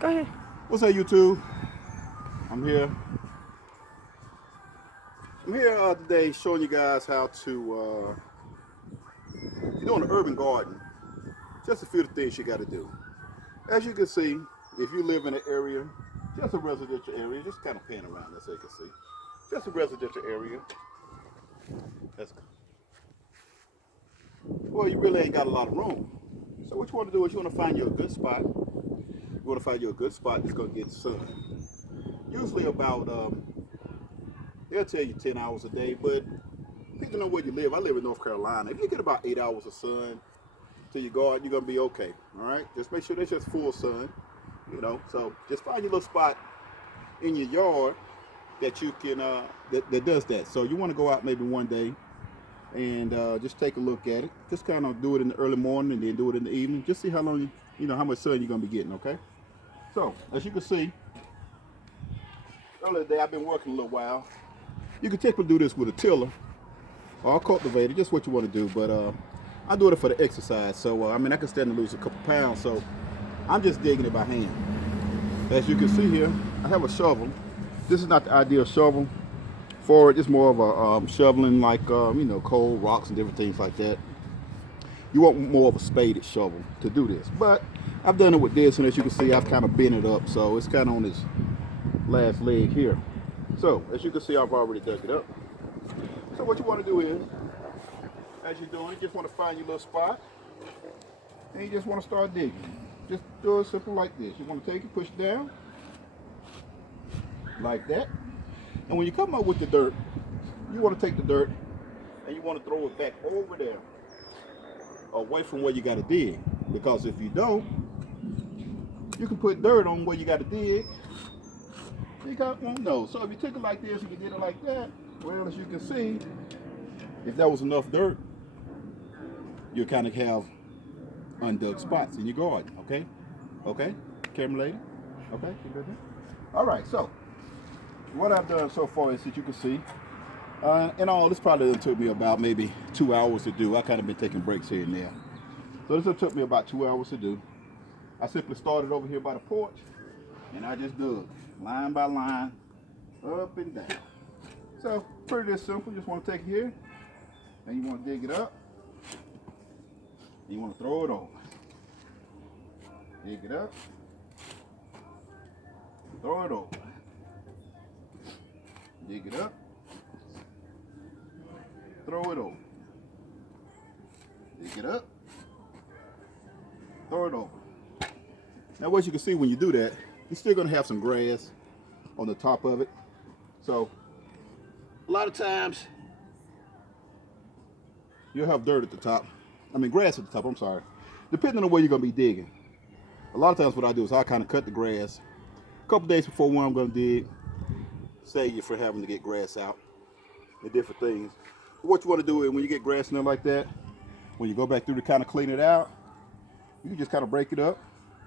Go ahead. What's up, YouTube? I'm here. I'm here today showing you guys how to, if you're doing an urban garden, just a few of the things you got to do. As you can see, if you live in an area, just a residential area, just kind of pan around, that's so you can see. Just a residential area. That's, well, you really ain't got a lot of room. So what you want to do is you want to find you a good spot. You want to find you a good spot that's going to get sun. Usually about, they'll tell you 10 hours a day, but depending on where you live, I live in North Carolina. If you get about 8 hours of sun to your garden, you're gonna be okay. All right, just make sure there's just full sun. So just find your little spot in your yard that you can that does that. So you want to go out maybe one day and just take a look at it. Just kind of do it in the early morning and then do it in the evening. Just see how long how much sun you're gonna be getting. Okay. So as you can see, earlier today I've been working a little while. You can typically do this with a tiller or a cultivator, just what you want to do. But I do it for the exercise. So I mean, I can stand to lose a couple pounds. So I'm just digging it by hand. As you can see here, I have a shovel. This is not the ideal shovel for it. It's more of a shoveling like cold rocks and different things like that. You want more of a spaded shovel to do this. But I've done it with this, and as you can see, I've kind of bent it up, so it's kind of on this last leg here. So as you can see, I've already dug it up. So what you want to do is, as you're doing, you just want to find your little spot, and you just want to start digging. Just do it simple like this. You want to take it, push it down, like that. And when you come up with the dirt, you want to take the dirt, and you want to throw it back over there, away from where you got to dig. Because if you don't, you can put dirt on where you got to dig. You won't know. So if you took it like this and you did it like that, well, as you can see, if that was enough dirt, you'll kind of have undug spots in your garden. Okay, camera lady. Okay, you good there? All right. So what I've done so far is that you can see, in all, this probably took me about maybe 2 hours to do. I kind of been taking breaks here and there. So this took me about 2 hours to do. I simply started over here by the porch, and I just dug line by line, up and down. So pretty simple. Just want to take it here, and you want to dig it up, and you want to throw it over. Dig it up, throw it over. Dig it up, throw it over. Dig it up, throw it over. Now what you can see when you do that, you're still going to have some grass on the top of it. So a lot of times you'll have dirt at the top. I mean grass at the top, I'm sorry. Depending on where you're going to be digging. A lot of times what I do is I kind of cut the grass a couple days before when I'm going to dig. Save you for having to get grass out and different things. But what you want to do is when you get grass in there like that, when you go back through to kind of clean it out, you can just kind of break it up.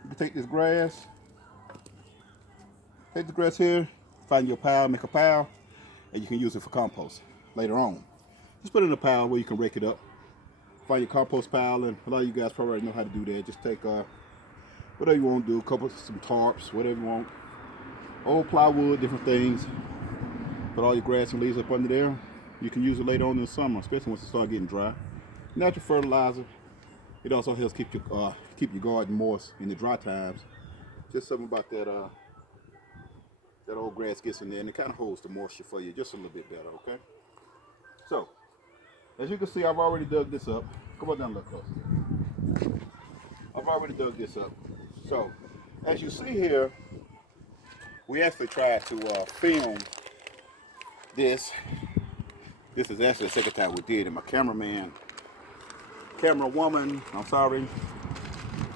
You can take this grass, here, find your pile, make a pile, and you can use it for compost later on. Just put it in a pile where you can rake it up. Find your compost pile, and a lot of you guys probably already know how to do that. Just take whatever you want to do, some tarps, whatever you want, old plywood, different things. Put all your grass and leaves up under there. You can use it later on in the summer, especially once it starts getting dry. Natural fertilizer. It also helps keep your garden moist in the dry times. Just something about that old grass gets in there, and it kind of holds the moisture for you just a little bit better. Okay. So as you can see, I've already dug this up. Come on down a little closer. I've already dug this up. So as you see here, we actually tried to film this. This is actually the second time we did it. My camera woman, I'm sorry.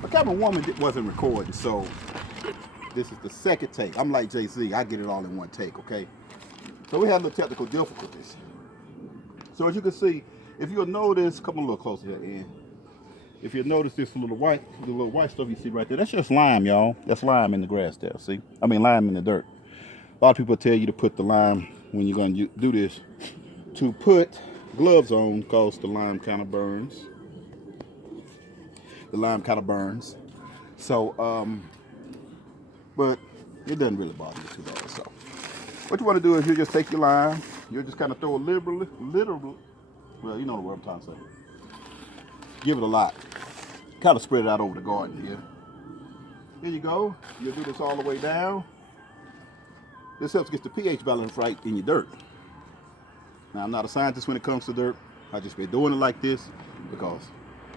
My camera woman wasn't recording, so this is the second take. I'm like Jay-Z, I get it all in one take, okay? So we had a little technical difficulties. So as you can see, if you'll notice, come a little closer here, Ian. If you'll notice this the little white stuff you see right there, that's just lime, y'all. That's lime in the grass there, see? I mean lime in the dirt. A lot of people tell you to put the lime, when you're going to do this, to put gloves on because the lime kind of burns. So but it doesn't really bother me too bad. So what you want to do is you just take your lime, you just kind of throw it liberally, well, you know what I'm trying to say. Give it a lot. Kind of spread it out over the garden here. Here you go. You'll do this all the way down. This helps get the pH balance right in your dirt. Now, I'm not a scientist when it comes to dirt. I just been doing it like this because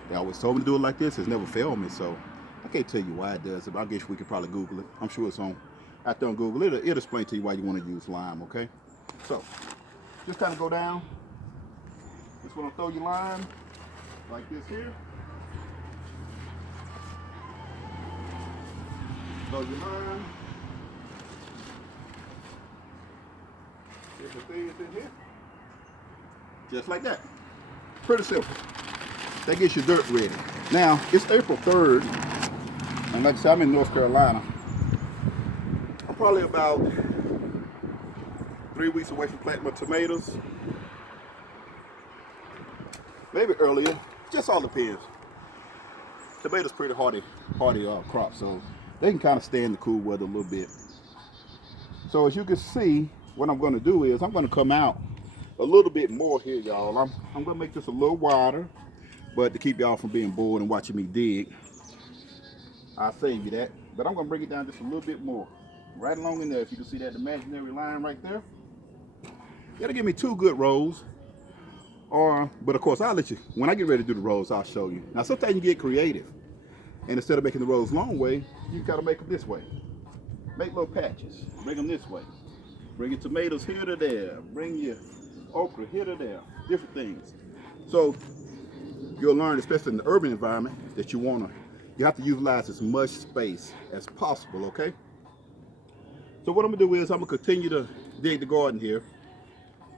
they always told me to do it like this. It's never failed me, so I can't tell you why it does it, but I guess we could probably Google it. I'm sure it's out there on Google. It'll explain to you why you want to use lime, okay? So, just kind of go down. Just want to throw your lime like this here. Throw your lime. Everything is in here. Just like that. Pretty simple. That gets your dirt ready. Now, it's April 3rd, and like I said, I'm in North Carolina. I'm probably about 3 weeks away from planting my tomatoes. Maybe earlier, just all depends. Tomatoes pretty hardy crop, so they can kind of stand the cool weather a little bit. So as you can see, what I'm going to do is I'm going to come out a little bit more here, y'all. I'm going to make this a little wider, but to keep y'all from being bored and watching me dig, I'll save you that. But I'm going to bring it down just a little bit more. Right along in there, if you can see that imaginary line right there. That'll give me 2 good rows. But of course, I'll let you, when I get ready to do the rows, I'll show you. Now, sometimes you get creative. And instead of making the rows long way, you gotta make them this way. Make little patches. Bring them this way. Bring your tomatoes here to there. Bring your okra here to there. Different things. So you'll learn, especially in the urban environment, that you have to utilize as much space as possible, okay? So what I'm gonna do is I'm gonna continue to dig the garden here.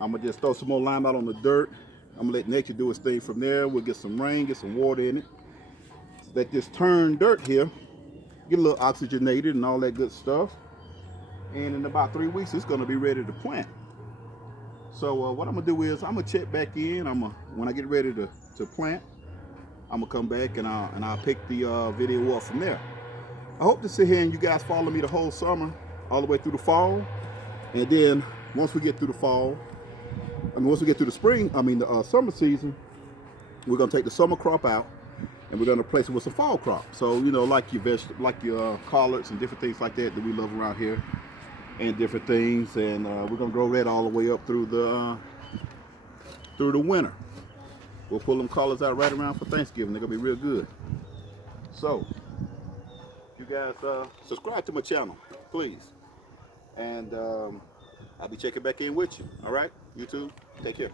I'm gonna just throw some more lime out on the dirt. I'm gonna let nature do its thing from there. We'll get some rain, get some water in it. Let this turn dirt here get a little oxygenated and all that good stuff. And in about 3 weeks, it's gonna be ready to plant. So what I'm gonna do is I'm gonna check back in. When I get ready to plant, I'm gonna come back and I'll pick the video up from there. I hope to sit here and you guys follow me the whole summer, all the way through the fall. And then once we get through the fall, once we get through the summer season, we're gonna take the summer crop out and we're gonna replace it with some fall crop. So, you know, like your vegetables, like your collards and different things like that we love around here, and different things. And we're gonna grow that all the way up through the winter. We'll pull them collards out right around for Thanksgiving. They're gonna be real good. So, you guys subscribe to my channel, please. And I'll be checking back in with you. All right, YouTube, take care.